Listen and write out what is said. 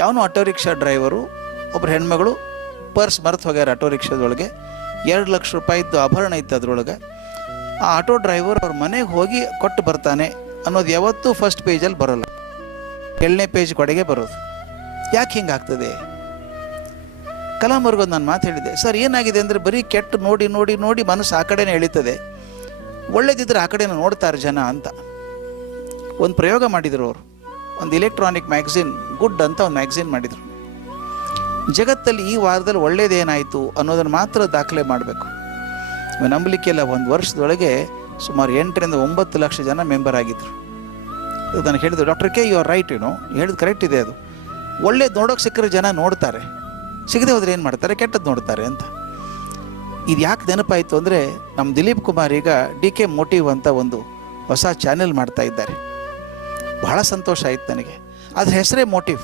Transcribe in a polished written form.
ಯಾವನು auto rickshaw driver ಒಬ್ಬರು ಹೆಣ್ಮಗಳು ಪರ್ಸ್ ಮರೆತು ಹೋಗ್ಯಾರ ಆಟೋ ರಿಕ್ಷಾದೊಳಗೆ. 2 ಲಕ್ಷ ರೂಪಾಯಿದ್ದು ಆಭರಣ ಇತ್ತು ಅದರೊಳಗೆ. ಆ ಆಟೋ ಡ್ರೈವರ್ ಅವ್ರ ಮನೆಗೆ ಹೋಗಿ ಕೊಟ್ಟು ಬರ್ತಾನೆ ಅನ್ನೋದು ಯಾವತ್ತೂ ಫಸ್ಟ್ ಪೇಜಲ್ಲಿ ಬರೋಲ್ಲ, 7ನೇ ಪೇಜ್ ಕಡೆಗೆ ಬರೋದು. ಯಾಕೆ ಹಿಂಗಾಗ್ತದೆ? ಕಲಾಂ ಅವ್ರಿಗೊಂದು ನಾನು ಮಾತು ಹೇಳಿದೆ, ಸರ್ ಏನಾಗಿದೆ ಅಂದರೆ ಬರೀ ಕೆಟ್ಟು ನೋಡಿ ನೋಡಿ ನೋಡಿ ಮನಸ್ಸು ಆ ಕಡೆನೇ ಎಳೀತದೆ, ಒಳ್ಳೇದಿದ್ರೆ ಆ ಕಡೆನ ನೋಡ್ತಾರೆ ಜನ ಅಂತ. ಒಂದು ಪ್ರಯೋಗ ಮಾಡಿದರು ಅವರು. ಒಂದು ಇಲೆಕ್ಟ್ರಾನಿಕ್ ಮ್ಯಾಗ್ಝಿನ್, ಗುಡ್ ಅಂತ ಒಂದು ಮ್ಯಾಗ್ಝಿನ್ ಮಾಡಿದರು. ಜಗತ್ತಲ್ಲಿ ಈ ವಾರದಲ್ಲಿ ಒಳ್ಳೇದೇನಾಯಿತು ಅನ್ನೋದನ್ನು ಮಾತ್ರ ದಾಖಲೆ ಮಾಡಬೇಕು. ನಂಬಲಿಕ್ಕೆಲ್ಲ ಒಂದು ವರ್ಷದೊಳಗೆ ಸುಮಾರು 8ರಿಂದ 9 ಲಕ್ಷ ಜನ ಮೆಂಬರ್ ಆಗಿದ್ದರು. ನನಗೆ ಹೇಳಿದ್ರು, doctor K U R right, ಹೇಳಿದ್ದು ಕರೆಕ್ಟ್ ಇದೆ. ಅದು ಒಳ್ಳೇದು ನೋಡೋಕೆ ಸಿಕ್ಕರೆ ಜನ ನೋಡ್ತಾರೆ, ಸಿಗದೆ ಹೋದ್ರೆ ಏನು ಮಾಡ್ತಾರೆ, ಕೆಟ್ಟದ್ದು ನೋಡ್ತಾರೆ ಅಂತ. ಇದು ಯಾಕೆ ನೆನಪಾಯಿತು ಅಂದರೆ, ನಮ್ಮ ದಿಲೀಪ್ ಕುಮಾರ್ ಈಗ DK ಮೋಟಿವ್ ಅಂತ ಒಂದು ಹೊಸ ಚಾನೆಲ್ ಮಾಡ್ತಾ ಇದ್ದಾರೆ. ಬಹಳ ಸಂತೋಷ ಆಯಿತು ನನಗೆ. ಅದ್ರ ಹೆಸರೇ ಮೋಟಿವ್.